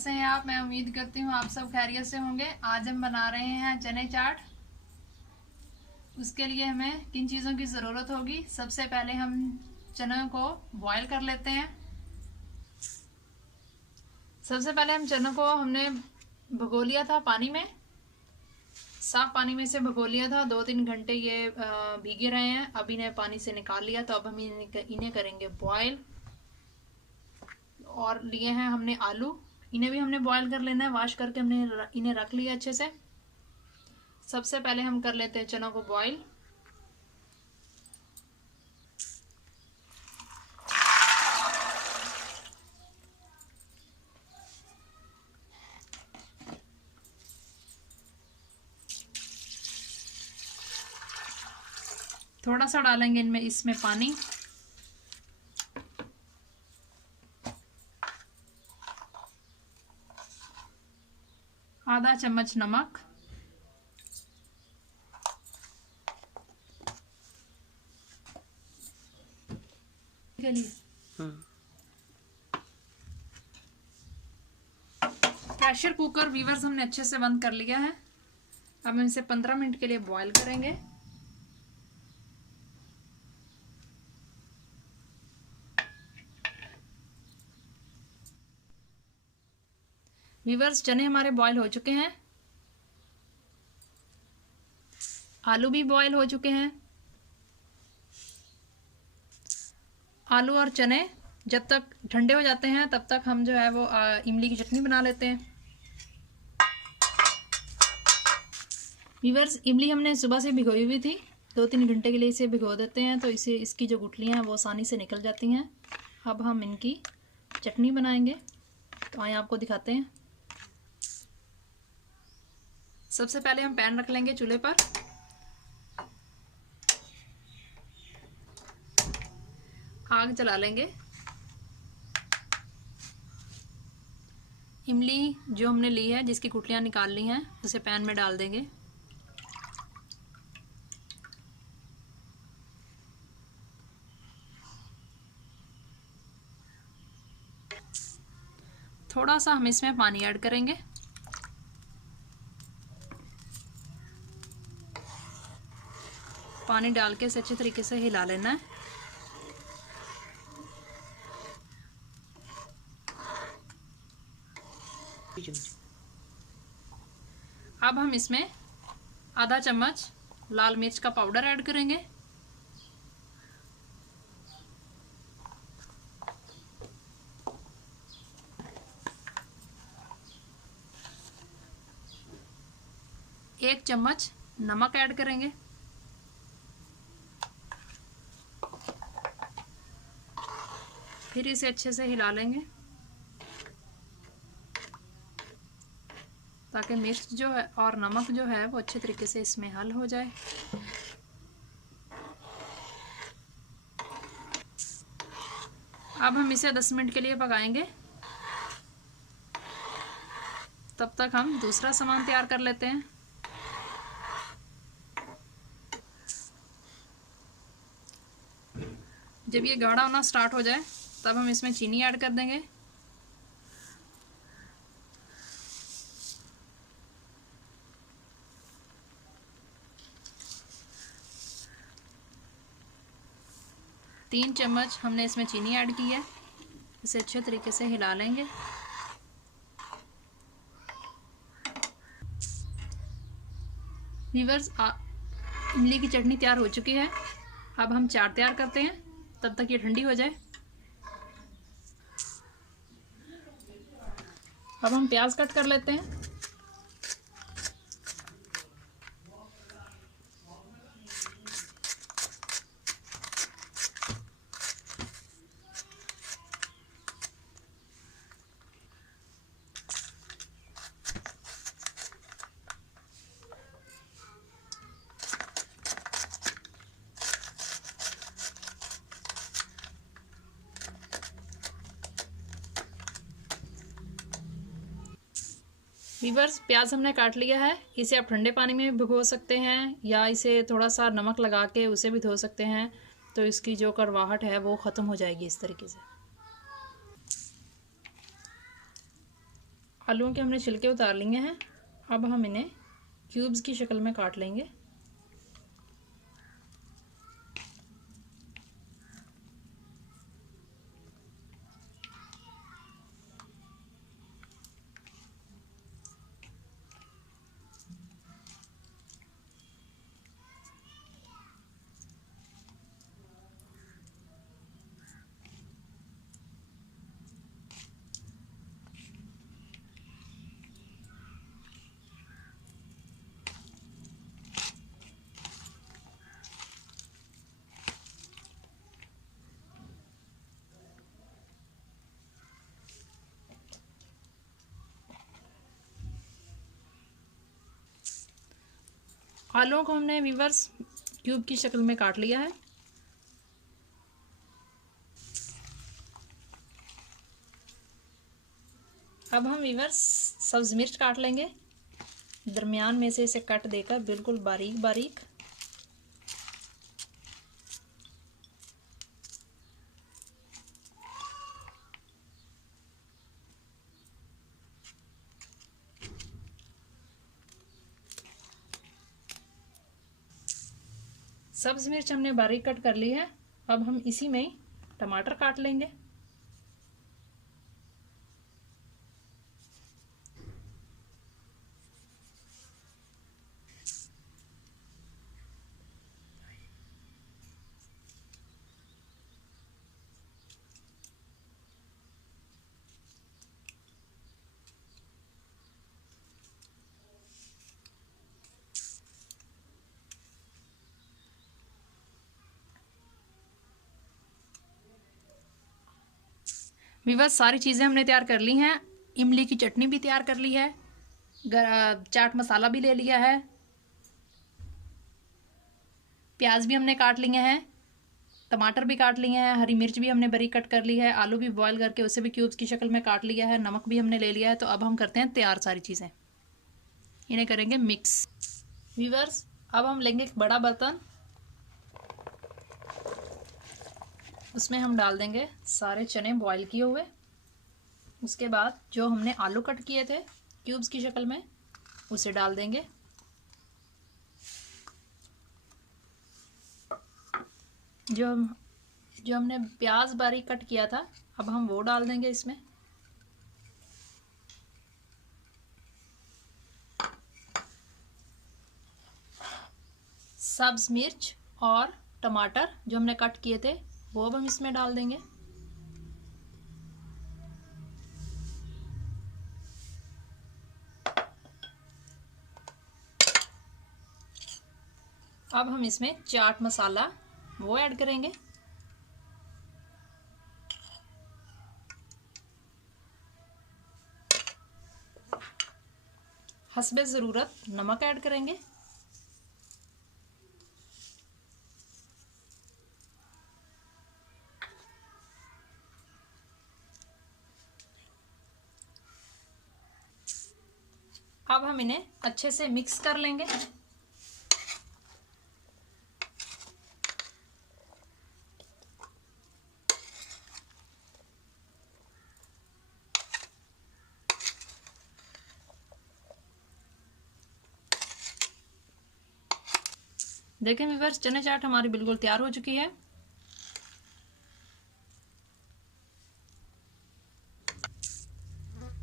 कैसे हैं आप? मैं उम्मीद करती हूँ आप सब खैरियत से होंगे। आज हम बना रहे हैं चने चाट। उसके लिए हमें किन चीज़ों की ज़रूरत होगी? सबसे पहले हम चनों को बॉईल कर लेते हैं। सबसे पहले हम चनों को हमने भिगो लिया था पानी में, साफ पानी में से भिगो लिया था। 2-3 घंटे ये भीगे रहे हैं। अब इन्हें पानी से निकाल लिया, तो अब हम इन्हें करेंगे बॉईल। और लिए हैं हमने आलू, इन्हें भी हमने बॉईल कर लेना है। वॉश करके हमने इन्हें रख लिया अच्छे से। सबसे पहले हम कर लेते हैं चनों को बॉईल। थोड़ा सा डालेंगे इनमें इसमें पानी। आधा चम्मच नमक, के लिए प्रेशर कुकर वीवर्स हमने अच्छे से बंद कर लिया है। अब हम इसे 15 मिनट के लिए बॉईल करेंगे। वीवर्स, चने हमारे बॉईल हो चुके हैं, आलू भी बॉईल हो चुके हैं। आलू और चने जब तक ठंडे हो जाते हैं तब तक हम जो है वो इमली की चटनी बना लेते हैं। वीवर्स, इमली हमने सुबह से भिगोई हुई थी। 2-3 घंटे के लिए इसे भिगो देते हैं, तो इसे इसकी जो गुठलियाँ हैं वो आसानी से निकल जाती हैं। अब हम इनकी चटनी बनाएंगे, तो आइए आपको दिखाते हैं। सबसे पहले हम पैन रख लेंगे चूल्हे पर। आग जला लेंगे। इमली जो हमने ली है, जिसकी गुठलियाँ निकाल ली हैं, उसे पैन में डाल देंगे। थोड़ा सा हम इसमें पानी ऐड करेंगे। पानी डाल के इसे अच्छे तरीके से हिला लेना है। अब हम इसमें आधा चम्मच लाल मिर्च का पाउडर ऐड करेंगे। एक चम्मच नमक ऐड करेंगे। फिर इसे अच्छे से हिला लेंगे ताकि मिर्च जो है और नमक जो है वो अच्छे तरीके से इसमें हल हो जाए। अब हम इसे 10 मिनट के लिए पकाएंगे। तब तक हम दूसरा सामान तैयार कर लेते हैं। जब ये गाढ़ा होना स्टार्ट हो जाए तब हम इसमें चीनी ऐड कर देंगे। तीन चम्मच हमने इसमें चीनी ऐड की है। इसे अच्छे तरीके से हिला लेंगे। वीवर्स, इमली की चटनी तैयार हो चुकी है। अब हम चाट तैयार करते हैं, तब तक ये ठंडी हो जाए। अब हम प्याज कट कर लेते हैं। वीवर्स, प्याज हमने काट लिया है। इसे आप ठंडे पानी में भिगो सकते हैं या इसे थोड़ा सा नमक लगा के उसे भी धो सकते हैं, तो इसकी जो कड़वाहट है वो ख़त्म हो जाएगी इस तरीके से। आलूओं के हमने छिलके उतार लिए हैं। अब हम इन्हें क्यूब्स की शक्ल में काट लेंगे। आलूओं को हमने वीवर्स क्यूब की शक्ल में काट लिया है। अब हम वीवर्स सब्ज़ मिर्च काट लेंगे, दरमियान में से इसे कट देकर बिल्कुल बारीक बारीक। सब्ज़ मिर्च हमने बारीक कट कर ली है। अब हम इसी में ही टमाटर काट लेंगे। वीवर्स सारी चीज़ें हमने तैयार कर ली हैं। इमली की चटनी भी तैयार कर ली है, चाट मसाला भी ले लिया है, प्याज भी हमने काट लिए हैं, टमाटर भी काट लिए हैं, हरी मिर्च भी हमने बारीक कट कर ली है, आलू भी बॉईल करके उसे भी क्यूब्स की शक्ल में काट लिया है, नमक भी हमने ले लिया है। तो अब हम करते हैं तैयार सारी चीज़ें, इन्हें करेंगे मिक्स। वीवर्स अब हम लेंगे एक बड़ा बर्तन, उसमें हम डाल देंगे सारे चने बॉईल किए हुए। उसके बाद जो हमने आलू कट किए थे क्यूब्स की शक्ल में उसे डाल देंगे। जो हमने प्याज बारीक कट किया था अब हम वो डाल देंगे इसमें। सब्ज मिर्च और टमाटर जो हमने कट किए थे वो अब हम इसमें डाल देंगे। अब हम इसमें चाट मसाला वो ऐड करेंगे। हस्बे ज़रूरत नमक ऐड करेंगे। अब हम इन्हें अच्छे से मिक्स कर लेंगे। देखें व्यूअर्स चने चाट हमारी बिल्कुल तैयार हो चुकी है।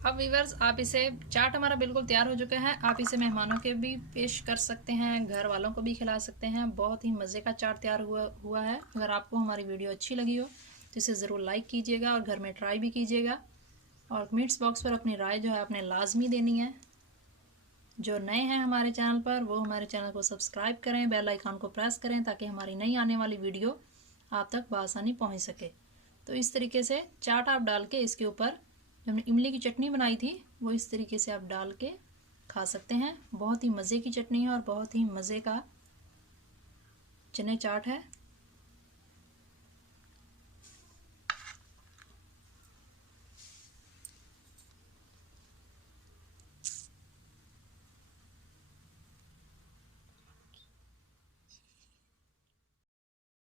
अब व्यूअर्स आप इसे चाट हमारा बिल्कुल तैयार हो चुका है। आप इसे मेहमानों के भी पेश कर सकते हैं, घर वालों को भी खिला सकते हैं। बहुत ही मज़े का चाट तैयार हुआ है। अगर आपको हमारी वीडियो अच्छी लगी हो तो इसे ज़रूर लाइक कीजिएगा और घर में ट्राई भी कीजिएगा। और कमेंट्स बॉक्स पर अपनी राय जो है आपने लाजमी देनी है। जो नए हैं हमारे चैनल पर वो हमारे चैनल को सब्सक्राइब करें, बेल आइकन को प्रेस करें ताकि हमारी नई आने वाली वीडियो आप तक बआसानी पहुंच सके। तो इस तरीके से चाट आप डाल के इसके ऊपर जो हमने इमली की चटनी बनाई थी वो इस तरीके से आप डाल के खा सकते हैं। बहुत ही मज़े की चटनी है और बहुत ही मज़े का चने चाट है।